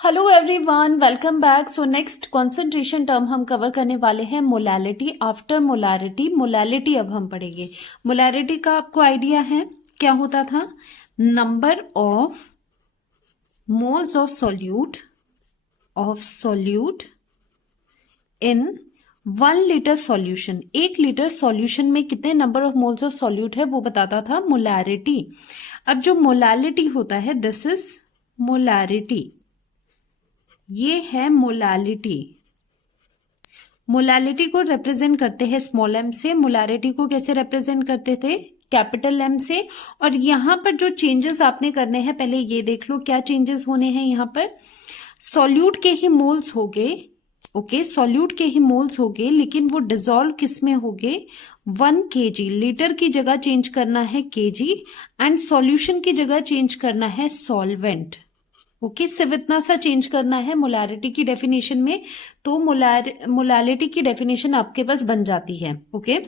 Hello everyone, welcome back. So next concentration term हम cover करने वाले हैं मोलैलिटी। आफ्टर मोलैरिटी, मोलैलिटी अब हम पढ़ेंगे। मोलैलिटी का आपको आइडिया है क्या होता था? Number of moles of solute in 1 litre solution. 1 litre solution में कितने number of moles of solute है वो बताता था मोलैरिटी। अब जो मोलैलिटी होता है, दिस इज मोलैरिटी, ये है मोलैलिटी। मोलैलिटी को रिप्रेजेंट करते हैं स्मॉल एम से। मोलैरिटी को कैसे रिप्रेजेंट करते थे? कैपिटल एम से। और यहां पर जो चेंजेस आपने करने हैं, पहले ये देख लो क्या चेंजेस होने हैं। यहां पर सॉल्यूट के ही मोल्स हो गए, ओके, सॉल्यूट के ही मोल्स हो गए, लेकिन वो डिसॉल्व किस में हो गए? 1 kg। लीटर की जगह चेंज करना है kg, एंड सॉल्यूशन की जगह चेंज करना है सॉल्वेंट। ओके, सिर्फ इतना सा चेंज करना है मोलैरिटी की डेफिनेशन में, तो मोलैलिटी की डेफिनेशन आपके पास बन जाती है। ओके,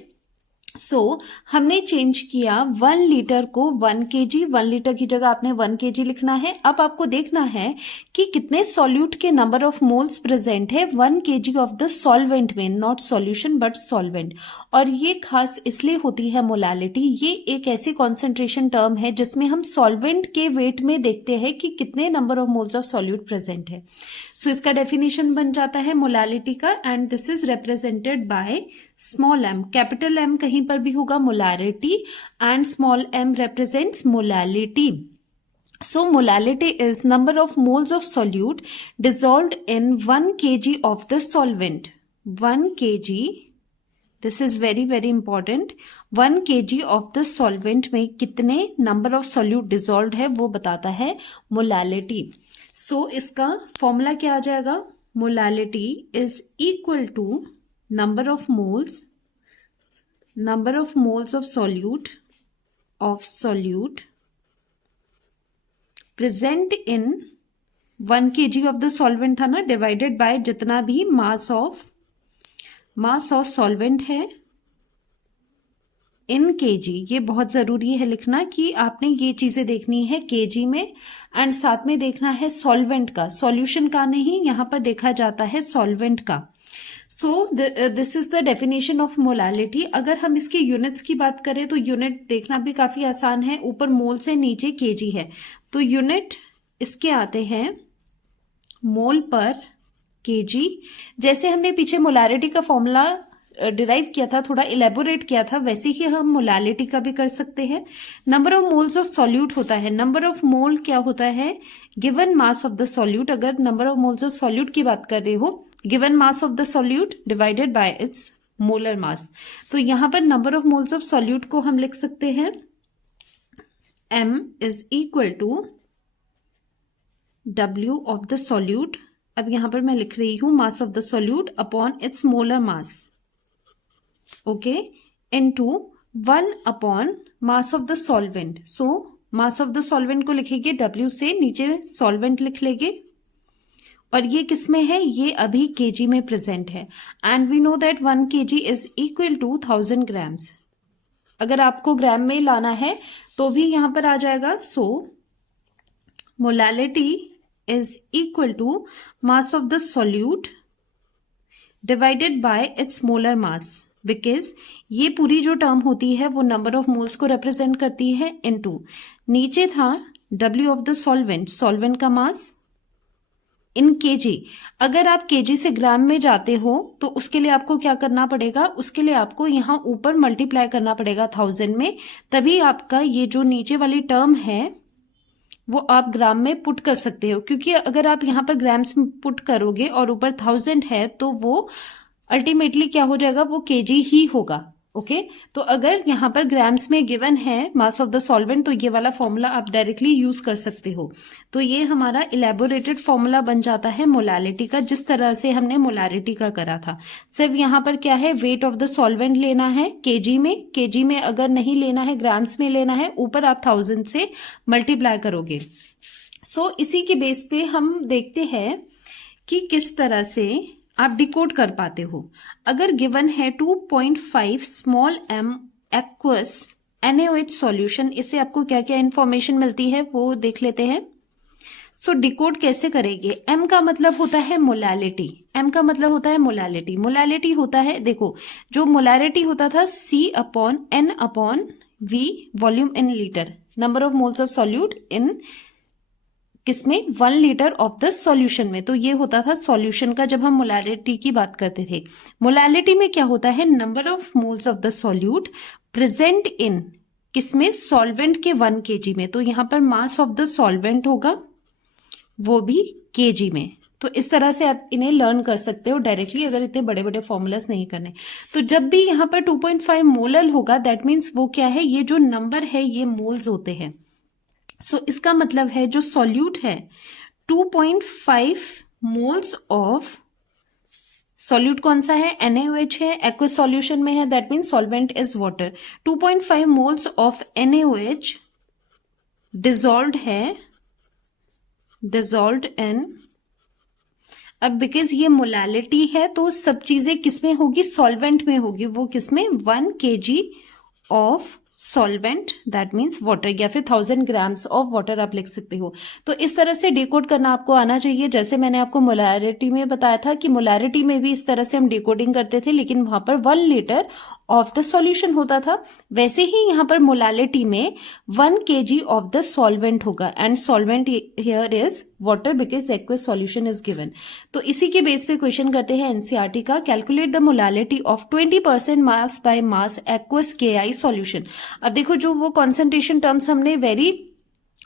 सो हमने चेंज किया 1 लीटर को 1 kg। 1 लीटर की जगह आपने 1 kg लिखना है। अब आपको देखना है कि कितने सॉल्यूट के नंबर ऑफ मोल्स प्रेजेंट है 1 kg ऑफ द सॉल्वेंट में, नॉट सॉल्यूशन बट सॉल्वेंट। और ये खास इसलिए होती है मोलैलिटी, ये एक ऐसी कॉन्सेंट्रेशन टर्म है जिसमें हम सॉल्वेंट के वेट में देखते हैं कि कितने number of moles of solute present है। सो इसका डेफिनेशन बन जाता है मोलैलिटी का, and this is represented by small M. Capital M कहीं पर भी होगा molarity, and small M represents molality. So molality is number of moles of solute dissolved in 1 kg of the solvent. 1 kg, this is very very important. 1 kg of the solvent में कितने number of solute dissolved है वो बताता है molality. So इसका formula क्या आ जाएगा? Molality is equal to number of moles of solute present in 1 kg of the solvent था ना, डिवाइडेड बाय जितना भी मास ऑफ सॉल्वेंट है इन kg। ये बहुत जरूरी है लिखना कि आपने ये चीजें देखनी है kg में, एंड साथ में देखना है सॉल्वेंट का, सॉल्यूशन का नहीं, यहां पर देखा जाता है सॉल्वेंट का। So this is the definition of molality. अगर हम इसके यूनिट्स की बात करें तो यूनिट देखना भी काफी आसान है। ऊपर मोल्स है, नीचे केजी है, तो यूनिट इसके आते हैं मोल पर केजी। जैसे हमने पीछे मोलैलिटी का फॉर्मूला डिराइव किया था, थोड़ा इलेबोरेट किया था, वैसे ही हम मोलैलिटी का भी कर सकते हैं। Number of moles of solute होता है, नंबर ऑफ मोल क्या होता है? Given mass of the solute. अगर number of moles of solute की बात कर रहे हो, given mass of the solute divided by its molar mass. तो यहां पर number of moles of solute को हम लिख सकते हैं m is equal to W of the solute. अब यहां पर मैं लिख रही हूं मास of the solute upon its molar mass, okay, into 1 upon mass of the solvent. So mass of the solvent को लिखेंगे W से, नीचे सॉल्वेंट लिख लेंगे, और ये किस में है? ये अभी kg में प्रेजेंट है, and we know that 1 kg is equal to 1000 grams. अगर आपको ग्राम में लाना है तो भी यहां पर आ जाएगा। So molality is equal to mass of the solute divided by its molar mass, because ये पूरी जो टर्म होती है वो नंबर ऑफ मोल्स को रिप्रेजेंट करती है, इनटू नीचे था W ऑफ द सॉल्वेंट का मास इन केजी। अगर आप केजी से ग्राम में जाते हो तो उसके लिए आपको क्या करना पड़ेगा? उसके लिए आपको यहां ऊपर मल्टीप्लाई करना पड़ेगा 1000 में, तभी आपका ये जो नीचे वाली टर्म है वो आप ग्राम में पुट कर सकते हो। क्योंकि अगर आप यहां पर ग्राम्स में पुट करोगे और ऊपर 1000 है तो वो अल्टीमेटली क्या हो जाएगा? वो केजी ही होगा। ओके, तो अगर यहां पर ग्राम्स में गिवन है मास ऑफ द सॉल्वेंट तो ये वाला फॉर्मूला आप डायरेक्टली यूज कर सकते हो। तो ये हमारा इलेबोरेटेड फॉर्मूला बन जाता है मोलैलिटी का, जिस तरह से हमने मोलैलिटी का करा था। सिर्फ यहां पर क्या है? वेट ऑफ द सॉल्वेंट लेना है केजी में अगर नहीं लेना है, ग्राम्स में लेना है, ऊपर आप 1000 से मल्टीप्लाई करोगे। सो इसी के बेस पे हम देखते हैं कि किस तरह से आप डिकोड कर पाते हो। अगर गिवन है 2.5 small m aqueous NaOH solution, इससे आपको क्या क्या इंफॉर्मेशन मिलती है वो देख लेते हैं। सो डिकोड कैसे करेंगे? m का मतलब होता है मोलैलिटी, m का मतलब होता है मोलैलिटी। मोलैलिटी होता है, देखो जो मोलैलिटी होता था C/N/V volume in litre, number of moles of solute in किसमें 1 लीटर ऑफ द सॉल्यूशन में। तो ये होता था सॉल्यूशन का जब हम मोलैलिटी की बात करते थे। मोलैलिटी में क्या होता है? Number of moles of the solute present in किसमें? सॉल्वेंट के 1 kg में। तो यहां पर मास ऑफ द सॉल्वेंट होगा, वो भी kg में। तो इस तरह से आप इन्हें लर्न कर सकते हो डायरेक्टली, अगर इतने बड़े बड़े फॉर्मूलाज नहीं करने। तो जब भी यहां पर 2.5 मोलल होगा, दैट मीन्स वो क्या है? ये जो नंबर है ये मोल्स होते हैं। सो इसका मतलब है जो सॉल्यूट है 2.5 मोल्स ऑफ सॉल्यूट कौन सा है? NaOH है, एक्वस सॉल्यूशन में है, that means solvent is water. 2.5 moles of NaOH dissolved है, डिजॉल्व्ड इन, अब बिकॉज ये मोलैलिटी है तो सब चीजें किसमें होगी? सॉल्वेंट में होगी। वो किसमें? 1 kg of solvent, that means water, या फिर 1000 ग्राम्स ऑफ वाटर आप लिख सकते हो। तो इस तरह से डिकोड करना आपको आना चाहिए। जैसे मैंने आपको मोलैरिटी में बताया था कि मोलैरिटी में भी इस तरह से हम डिकोडिंग करते थे, लेकिन वहां पर 1 लीटर ऑफ द सॉल्यूशन होता था। वैसे ही यहाँ पर मोलैलिटी में 1 kg ऑफ द सॉल्वेंट होगा, and solvent here is water because aqueous solution is given. तो इसी के बेस पे क्वेश्चन करते हैं एनसीईआरटी का। Calculate the molality of 20% mass by mass aqueous KI solution. अब देखो जो वो कॉन्सेंट्रेशन टर्म्स हमने वेरी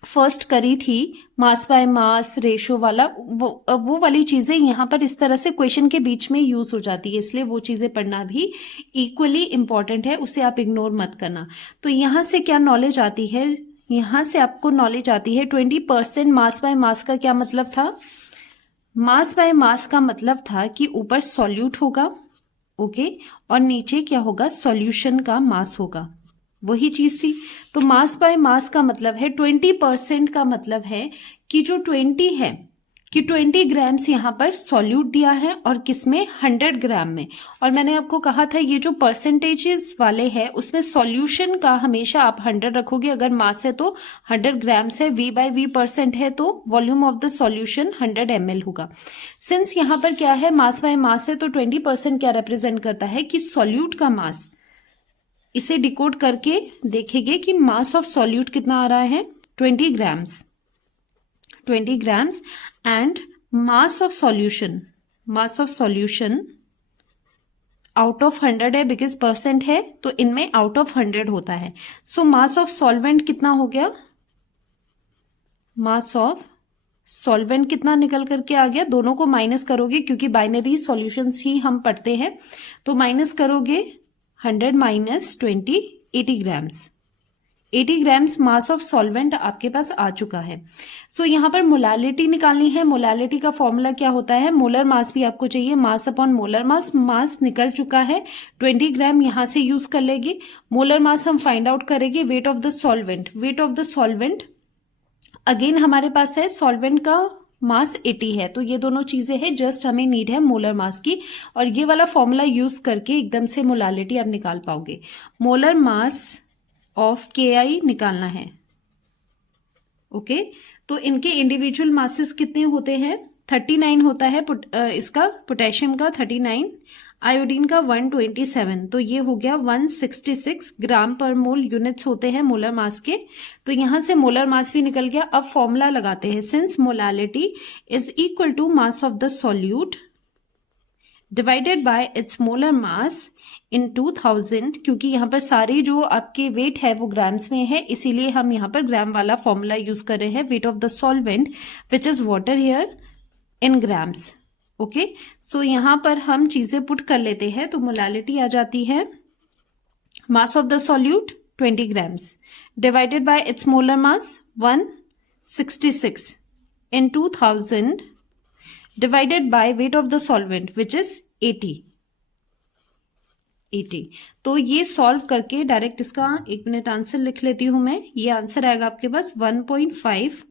फर्स्ट करी थी, मास बाय मास रेशो वाला, वो वाली चीजें यहाँ पर इस तरह से क्वेश्चन के बीच में यूज हो जाती है, इसलिए वो चीजें पढ़ना भी इक्वली इंपॉर्टेंट है, उसे आप इग्नोर मत करना। तो यहाँ से क्या नॉलेज आती है? यहाँ से आपको नॉलेज आती है 20% मास बाय मास का क्या मतलब था? मास बाय मास का मतलब था कि ऊपर सॉल्यूट होगा, ओके, और नीचे क्या होगा? सॉल्यूशन का मास होगा, वही चीज थी। तो मास बाय मास का मतलब है 20% का मतलब है कि जो 20 है कि 20 ग्राम्स यहाँ पर सॉल्यूट दिया है, और किसमें? 100 ग्राम में। और मैंने आपको कहा था ये जो परसेंटेजेस वाले हैं उसमें सॉल्यूशन का हमेशा आप 100 रखोगे। अगर मास है तो 100 ग्राम्स है, V/V% है तो volume of the solution 100 ml होगा। सिंस यहाँ पर क्या है? मास बाय मास है तो 20% क्या रिप्रेजेंट करता है? कि सॉल्यूट का मास। इसे डिकोड करके देखेंगे कि मास ऑफ सॉल्यूट कितना आ रहा है? 20 grams, 20 grams, and mass of solution, mass of solution out of 100 है, बिकॉज परसेंट है तो इनमें आउट ऑफ 100 होता है। सो मास ऑफ सॉल्वेंट कितना हो गया? मास ऑफ सॉल्वेंट कितना निकल करके आ गया? दोनों को माइनस करोगे क्योंकि बाइनरी सॉल्यूशंस ही हम पढ़ते हैं, तो माइनस करोगे 100 minus 20, 80 grams. 80 grams mass of solvent आपके पास आ चुका है। सो यहाँ पर मोलैलिटी निकालनी है। मोलैलिटी का फॉर्मूला क्या होता है? मोलर मास भी आपको चाहिए, मास अपॉन मोलर मास। मास निकल चुका है, 20 ग्राम यहाँ से यूज कर लेंगे। मोलर मास हम फाइंड आउट करेंगे। Wait of the solvent, wait of the solvent again हमारे पास है, सॉल्वेंट का मास 80 है, तो ये दोनों चीजें हैं, जस्ट हमें नीड है मोलर मास की, और ये वाला फॉर्मूला यूज करके एकदम से मोलैलिटी आप निकाल पाओगे। मोलर मास ऑफ KI निकालना है, ओके। तो इनके इंडिविजुअल मासेस कितने होते हैं? 39 होता है इसका, पोटेशियम का 39, आयोडीन का 127, तो ये हो गया 166 ग्राम पर मोल यूनिट्स होते हैं मोलर मास के। तो यहां से मोलर मास भी निकल गया। अब फॉर्मूला लगाते हैं, since molality is equal to mass of the solute divided by its molar mass in 2000, क्योंकि यहाँ पर सारी जो आपके वेट है वो ग्राम्स में है, इसीलिए हम यहाँ पर ग्राम वाला फॉर्मूला यूज कर रहे हैं। Weight of the solvent which is water here in grams, okay. So यहाँ पर हम चीजें पुट कर लेते हैं, तो मोलैलिटी आ जाती है मास of the solute 20 grams divided by its molar mass 166 in 2000 divided by weight of the solvent which is 80। तो ये सॉल्व करके डायरेक्ट इसका 1 मिनट आंसर लिख लेती हूं मैं। ये आंसर आएगा आपके पास 1.5।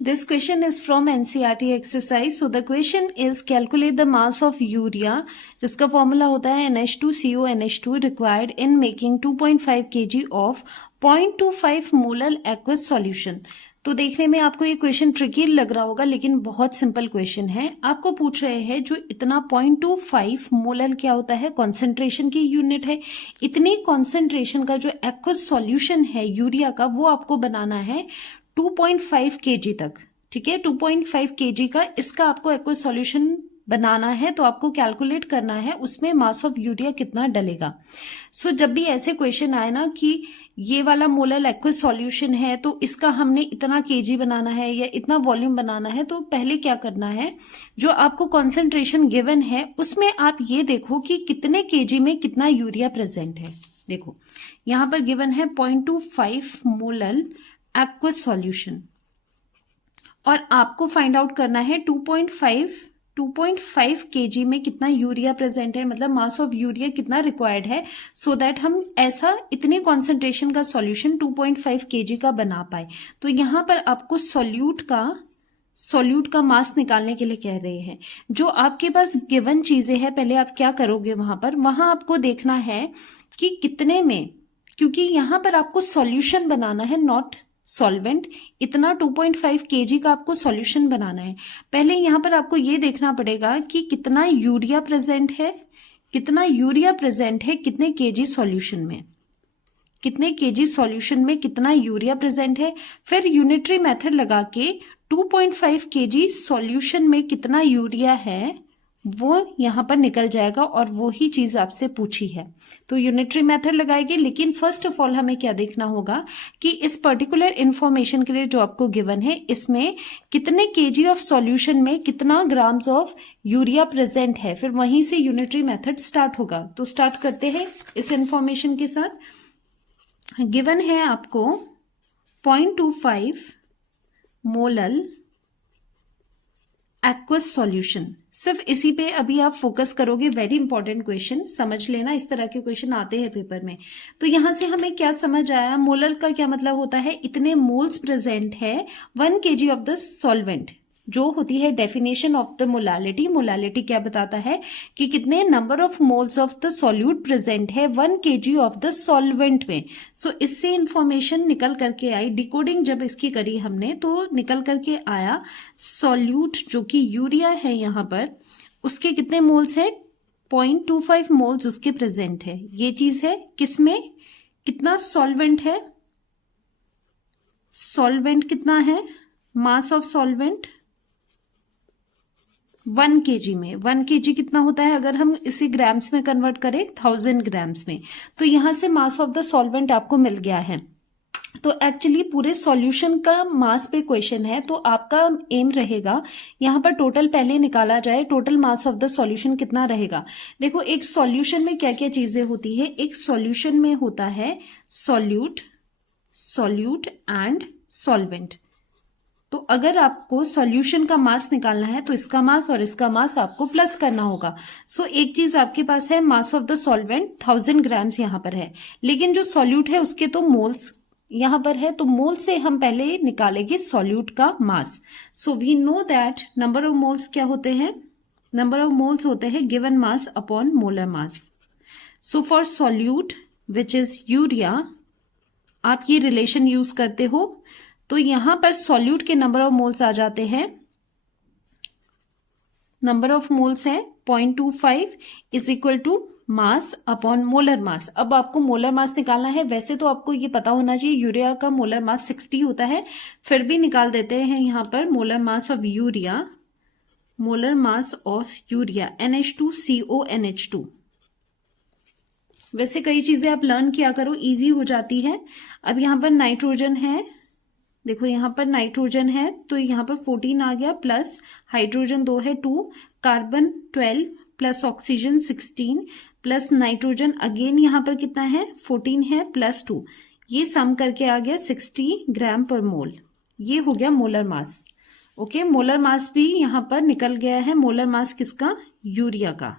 This question is from NCERT exercise. So the question is calculate the mass of urea, जिसका फॉर्मूला होता है NH2CO NH2 required in making 2.5 kg of 0.25 molar aqueous solution. तो देखने में आपको ये क्वेश्चन ट्रिकी लग रहा होगा, लेकिन बहुत सिंपल क्वेश्चन है। आपको पूछ रहे हैं जो इतना 0.25 मोलर क्या होता है, कॉन्सेंट्रेशन की यूनिट है। इतनी कॉन्सेंट्रेशन का जो एक्वस सॉल्यूशन है यूरिया का, वो आपको बनाना है 2.5 kg तक। ठीक है, 2.5 kg का इसका आपको एक्वस सॉल्यूशन बनाना है। तो आपको कैलकुलेट करना है उसमें मास ऑफ यूरिया कितना डलेगा। सो जब भी ऐसे क्वेश्चन आए ना कि ये वाला मोलर एक्वस सॉल्यूशन है तो इसका हमने इतना केजी बनाना है या इतना वॉल्यूम बनाना है, तो पहले क्या करना है, जो आपको कॉन्सेंट्रेशन गिवन है उसमें आप ये देखो कि कितने केजी में कितना यूरिया प्रेजेंट है। देखो यहां पर गिवन है 0.25 मोलर एक्वस सॉल्यूशन, और आपको फाइंड आउट करना है 2.5 kg में कितना यूरिया प्रेजेंट है, मतलब मास ऑफ यूरिया कितना रिक्वायर्ड है, सो दैट हम ऐसा इतने कॉन्सेंट्रेशन का सॉल्यूशन 2.5 kg का बना पाए। तो यहां पर आपको सॉल्यूट का मास निकालने के लिए कह रहे हैं। जो आपके पास गिवन चीजें हैं, पहले आप क्या करोगे, वहां आपको देखना है कि कितने में, क्योंकि यहां पर आपको सॉल्यूशन बनाना है, नॉट सॉल्वेंट। इतना 2.5 kg का आपको सॉल्यूशन बनाना है। पहले यहां पर आपको ये देखना पड़ेगा कि कितना यूरिया प्रेजेंट है, कितने केजी सॉल्यूशन में, कितना यूरिया प्रेजेंट है। फिर यूनिटरी मेथड लगा के 2.5 kg सॉल्यूशन में कितना यूरिया है वो यहां पर निकल जाएगा, और वो ही चीज आपसे पूछी है। तो यूनिटरी मेथड लगाएगी, लेकिन फर्स्ट ऑफ ऑल हमें क्या देखना होगा कि इस पर्टिकुलर इंफॉर्मेशन के लिए जो आपको गिवन है, इसमें कितने केजी ऑफ सॉल्यूशन में कितना ग्राम्स ऑफ यूरिया प्रेजेंट है। फिर वहीं से यूनिटरी मेथड स्टार्ट होगा। तो स्टार्ट करते हैं इस इंफॉर्मेशन के साथ। गिवन है आपको 0.25 मोलर एक्वस सॉल्यूशन। सिर्फ इसी पे अभी आप फोकस करोगे। वेरी इंपॉर्टेंट क्वेश्चन, समझ लेना, इस तरह के क्वेश्चन आते हैं पेपर में। तो यहां से हमें क्या समझ आया, मोलर का क्या मतलब होता है, इतने मोल्स प्रेजेंट है 1 kg ऑफ द सॉल्वेंट। जो होती है डेफिनेशन ऑफ द मोलालिटी क्या बताता है कि कितने number of moles of the solute present है 1 kg ऑफ द सॉल्वेंट में। सो इससे इंफॉर्मेशन निकल करके आई, डिकोडिंग जब इसकी करी हमने तो निकल करके आया सॉल्यूट जो कि यूरिया है यहां पर, उसके कितने मोल्स है, 0.25 मोल्स उसके प्रेजेंट है। ये चीज है किसमें, कितना सॉल्वेंट है, सॉल्वेंट कितना है, मास ऑफ सॉल्वेंट 1 kg में। 1 kg कितना होता है, अगर हम इसे ग्राम्स में कन्वर्ट करें 1000 ग्राम्स में। तो यहां से मास ऑफ द सॉल्वेंट आपको मिल गया है। तो एक्चुअली पूरे सॉल्यूशन का मास पे क्वेश्चन है, तो आपका एम रहेगा यहां पर टोटल पहले निकाला जाए, total mass of the solution कितना रहेगा। देखो एक सॉल्यूशन में क्या क्या चीजें होती है, एक सॉल्यूशन में होता है सॉल्यूट एंड सॉल्वेंट। तो अगर आपको सॉल्यूशन का मास निकालना है तो इसका मास और इसका मास आपको प्लस करना होगा। सो एक चीज आपके पास है, मास ऑफ द सॉल्वेंट 1000 ग्राम्स यहां पर है, लेकिन जो सॉल्यूट है उसके तो मोल्स यहां पर है, तो मोल से हम पहले निकालेंगे सॉल्यूट का मास। So we know that number of moles क्या होते हैं, नंबर ऑफ मोल्स होते हैं given mass upon molar mass. So for solute which is urea, आप ये रिलेशन यूज करते हो, तो यहां पर सॉल्यूट के नंबर ऑफ मोल्स आ जाते हैं, नंबर ऑफ मोल्स है 0.25 is equal to mass upon molar mass. अब आपको मोलर मास निकालना है। वैसे तो आपको ये पता होना चाहिए यूरिया का मोलर मास 60 होता है, फिर भी निकाल देते हैं यहां पर molar mass of urea, NH2CONH2। वैसे कई चीजें आप लर्न किया करो, इजी हो जाती है। अब यहां पर नाइट्रोजन है, देखो यहां पर नाइट्रोजन है तो यहां पर 14 आ गया, प्लस हाइड्रोजन 2 है 2, carbon 12 plus oxygen 16 plus nitrogen again यहां पर कितना है 14 है प्लस 2, ये सम करके आ गया 60 ग्राम पर मोल। ये हो गया molar mass. Okay, molar mass भी यहां पर निकल गया है, मोलर मास किसका, यूरिया का।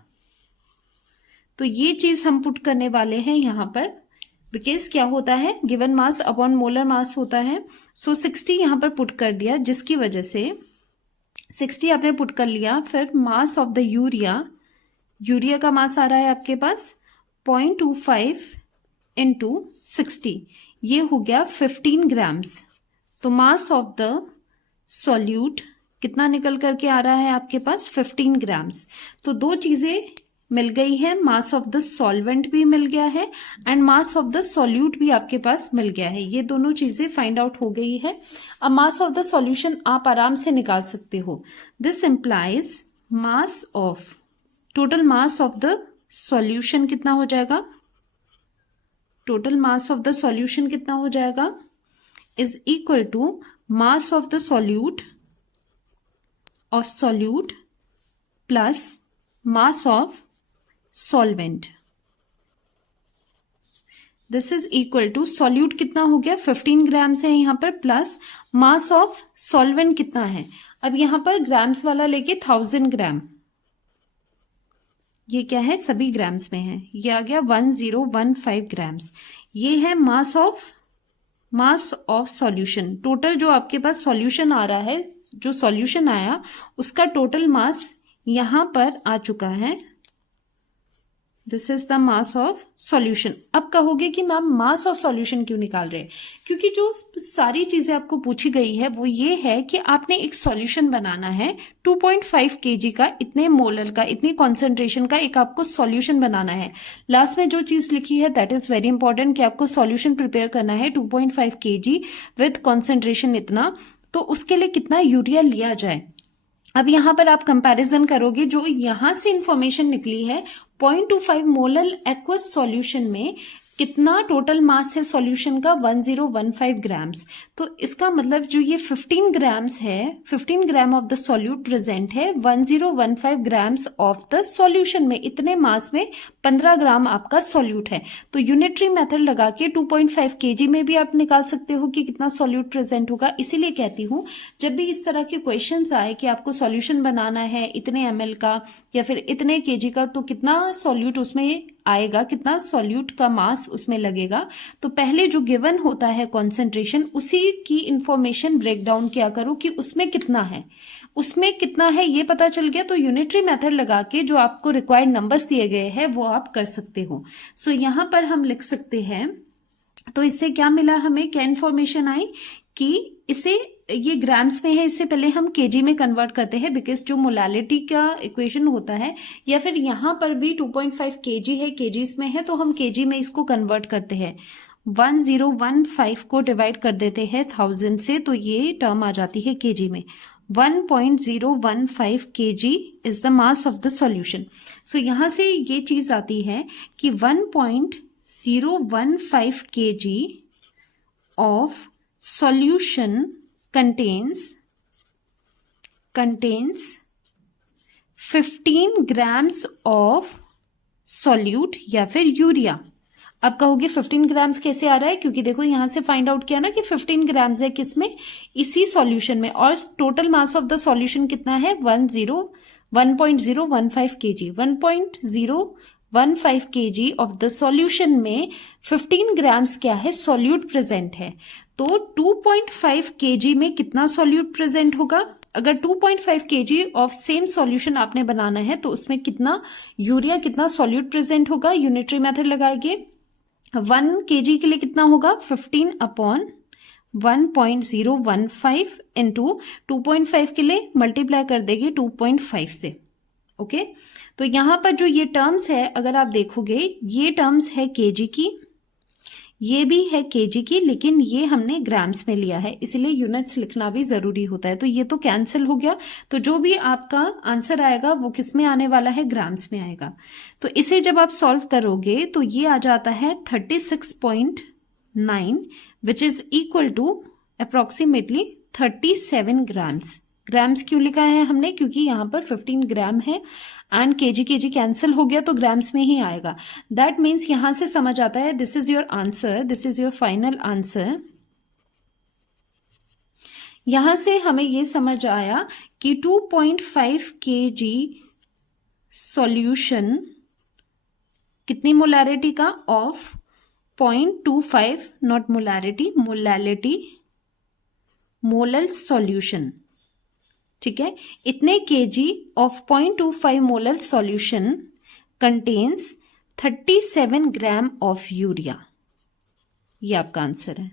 तो ये चीज हम पुट करने वाले हैं यहां पर, बिकॉज क्या होता है गिवन मास अपॉन मोलर मास होता है। सो 60 यहां पर पुट कर दिया, जिसकी वजह से 60 आपने पुट कर लिया। फिर मास ऑफ द यूरिया का मास आ रहा है आपके पास 0.25 इंटू 60, ये हो गया 15 ग्राम्स। तो मास ऑफ द सॉल्यूट कितना निकल करके आ रहा है आपके पास 15 ग्राम्स। तो दो चीजें मिल गई है, मास ऑफ द सॉल्वेंट भी मिल गया है and mass of the solute भी आपके पास मिल गया है। ये दोनों चीजें फाइंड आउट हो गई है। अब मास ऑफ द सॉल्यूशन आप आराम से निकाल सकते हो। This implies mass of, total mass of the solution कितना हो जाएगा, total mass of the solution कितना हो जाएगा is equal to mass of the solute plus mass of solvent. This is equal to solute कितना हो गया 15 ग्राम्स है यहां पर, प्लस मास ऑफ सॉल्वेंट कितना है, अब यहां पर ग्राम्स वाला लेके 1000 ग्राम, ये क्या है सभी ग्राम्स में है, ये आ गया 1015 ग्राम्स। ये है मास ऑफ सॉल्यूशन। टोटल जो आपके पास सॉल्यूशन आ रहा है, जो सॉल्यूशन आया उसका टोटल मास यहां पर आ चुका है। This is the mass of solution. अब कहोगे कि मैम मास ऑफ सॉल्यूशन क्यों निकाल रहे हैं, क्योंकि जो सारी चीजें आपको पूछी गई है वो ये है कि आपने एक सॉल्यूशन बनाना है 2.5 kg का, इतने मोलर का, इतनी कॉन्सेंट्रेशन का एक आपको सॉल्यूशन बनाना है। लास्ट में जो चीज लिखी है दैट इज वेरी इंपॉर्टेंट कि आपको सॉल्यूशन प्रिपेयर करना है 2.5 kg विथ कॉन्सेंट्रेशन इतना, तो उसके लिए कितना यूरिया लिया जाए। अब यहां पर आप कंपैरिजन करोगे, जो यहां से इंफॉर्मेशन निकली है 0.25 मोलर एक्वस सॉल्यूशन में कितना टोटल मास है सॉल्यूशन का 1015 ग्राम्स। तो इसका मतलब जो ये 15 ग्राम्स है, 15 gram of the solute present है 1015 ग्राम्स ऑफ द सॉल्यूशन में, इतने मास में 15 ग्राम आपका सॉल्यूट है। तो यूनिटरी मेथड लगा के 2.5 kg में भी आप निकाल सकते हो कि कितना सॉल्यूट प्रेजेंट होगा। इसीलिए कहती हूं जब भी इस तरह के क्वेश्चंस आए कि आपको सॉल्यूशन बनाना है इतने ml का या फिर इतने kg का, तो कितना सॉल्यूट उसमें आएगा, कितना सॉल्यूट का मास उसमें लगेगा, तो पहले जो गिवन होता है कॉन्सेंट्रेशन उसी की इंफॉर्मेशन ब्रेक डाउन किया करो कि उसमें कितना है, उसमें कितना है ये पता चल गया तो यूनिटरी मेथड लगा के जो आपको रिक्वायर्ड नंबर्स दिए गए हैं वो आप कर सकते हो। सो यहां पर हम लिख सकते हैं, तो इससे क्या मिला हमें, क्या इंफॉर्मेशन आई कि इसे, ये ग्राम्स में है, इससे पहले हम केजी में कन्वर्ट करते हैं बिकॉज जो मोलालिटी का इक्वेशन होता है, या फिर यहां पर भी 2.5 kg है, केजीज में है तो हम केजी में इसको कन्वर्ट करते हैं। 1015 को डिवाइड कर देते हैं 1000 से, तो ये टर्म आ जाती है केजी में। 1.015 kg is the mass of the solution. So यहां से ये चीज आती है कि 1.015 kg ऑफ solution contains 15 grams of solute या फिर यूरिया। अब कहोगे 15 ग्राम्स कैसे आ रहा है, क्योंकि देखो यहां से फाइंड आउट किया ना कि 15 ग्राम्स है किसमें, इसी सॉल्यूशन में, और total mass of the solution कितना है 1.015 kg। 1.015 kg of the solution में 15 ग्राम्स क्या है सॉल्यूट प्रेजेंट है। तो 2.5 kg में कितना सॉल्यूट प्रेजेंट होगा, अगर 2.5 kg ऑफ सेम सॉल्यूशन आपने बनाना है तो उसमें कितना यूरिया, कितना सॉल्यूट प्रेजेंट होगा, यूनिटरी मेथड लगाएंगे। 1 kg के लिए कितना होगा 15 अपॉन 1.015 इंटू 2.5 के लिए मल्टीप्लाई कर देंगे 2.5 से। ओके तो यहां पर जो ये टर्म्स है अगर आप देखोगे, ये टर्म्स है केजी की, ये भी है केजी की, लेकिन ये हमने ग्राम्स में लिया है, इसलिए यूनिट्स लिखना भी जरूरी होता है। तो ये तो कैंसिल हो गया, तो जो भी आपका आंसर आएगा वो किस में आने वाला है, ग्राम्स में आएगा। तो इसे जब आप सॉल्व करोगे तो ये आ जाता है 36.9 which is equal to approximately 37 grams. Grams क्यों लिखा है हमने, क्योंकि यहां पर 15 ग्राम है एंड केजी कैंसिल हो गया तो ग्राम्स में ही आएगा। दैट मीन्स यहां से समझ आता है this is your answer, this is your final answer. यहां से हमें यह समझ आया कि 2.5 kg सॉल्यूशन कितनी मोलैरिटी का, of 0.25, not molarity, molality, molal solution, ठीक है। इतने KG of 0.25 molar solution contains 37 gram of urea, ये आपका आंसर है।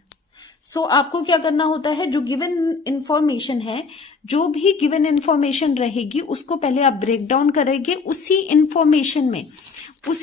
सो आपको क्या करना होता है, जो गिवन इंफॉर्मेशन है, जो भी गिवन इंफॉर्मेशन रहेगी उसको पहले आप ब्रेक डाउन करेंगे। उसी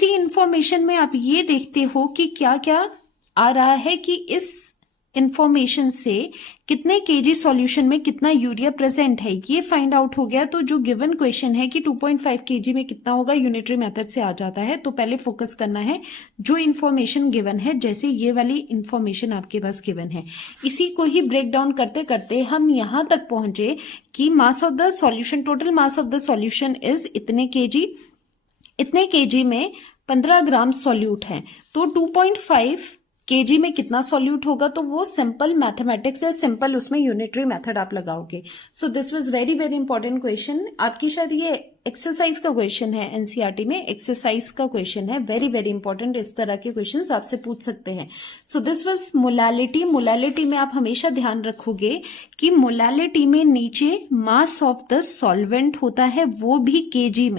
इंफॉर्मेशन में आप ये देखते हो कि क्या क्या आ रहा है, कि इस इंफॉर्मेशन से कितने केजी सॉल्यूशन में कितना यूरिया प्रेजेंट है, ये फाइंड आउट हो गया। तो जो गिवन क्वेश्चन है कि 2.5 केजी में कितना होगा, यूनिटरी मेथड से आ जाता है। तो पहले फोकस करना है जो इंफॉर्मेशन गिवन है, जैसे ये वाली इंफॉर्मेशन आपके पास गिवन है, इसी को ही ब्रेक डाउन करते करते हम यहां तक पहुंचे कि मास of the solution, total mass of the solution is इतने केजी में 15 ग्राम सॉल्यूट है। तो 2.5 केजी में कितना सॉल्यूट होगा, तो वो सिंपल मैथमेटिक्स है, सिंपल उसमें यूनिटरी मेथड आप लगाओगे। So this was very very important question. आपकी शायद ये एक्सरसाइज का क्वेश्चन है, एनसीईआरटी में एक्सरसाइज का क्वेश्चन है, वेरी वेरी इंपॉर्टेंट। इस तरह के क्वेश्चंस आपसे पूछ सकते हैं। So this was molality. Molality में आप हमेशा ध्यान रखोगे कि मोलालिटी में नीचे मास ऑफ द सॉल्वेंट होता है, वो भी केजी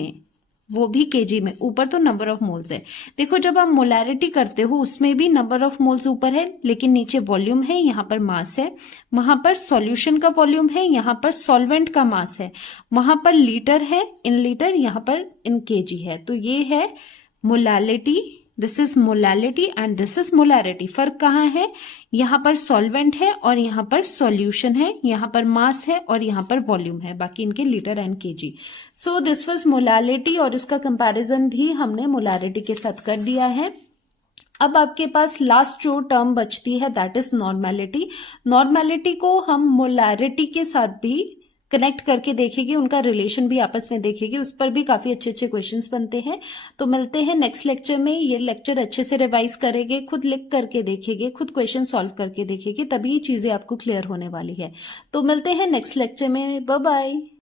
में, ऊपर तो नंबर ऑफ मोल्स है। देखो जब आप मोलैरिटी करते हो उसमें भी नंबर ऑफ मोल्स ऊपर है, लेकिन नीचे वॉल्यूम है, यहाँ पर मास है, वहां पर सॉल्यूशन का वॉल्यूम है, यहाँ पर सॉल्वेंट का मास है, वहां पर लीटर है इन लीटर, यहाँ पर इन केजी है। तो ये है molality, this is molality and this is molarity. फर्क कहाँ है, यहाँ पर सॉल्वेंट है और यहाँ पर सॉल्यूशन है, यहाँ पर मास है और यहाँ पर वॉल्यूम है, बाकी इनके litre and KG. So this was molality, और इसका कंपैरिजन भी हमने मोलैरिटी के साथ कर दिया है। अब आपके पास लास्ट जो टर्म बचती है दैट इज नॉर्मेलिटी। नॉर्मेलिटी को हम मोलैरिटी के साथ भी कनेक्ट करके देखेंगे, उनका रिलेशन भी आपस में देखेंगे, उस पर भी काफी अच्छे अच्छे क्वेश्चंस बनते हैं। तो मिलते हैं नेक्स्ट लेक्चर में। ये लेक्चर अच्छे से रिवाइज करेंगे, खुद लिख करके देखेंगे, खुद क्वेश्चन सॉल्व करके देखेंगे, तभी चीजें आपको क्लियर होने वाली है। तो मिलते हैं नेक्स्ट लेक्चर में। Bye bye.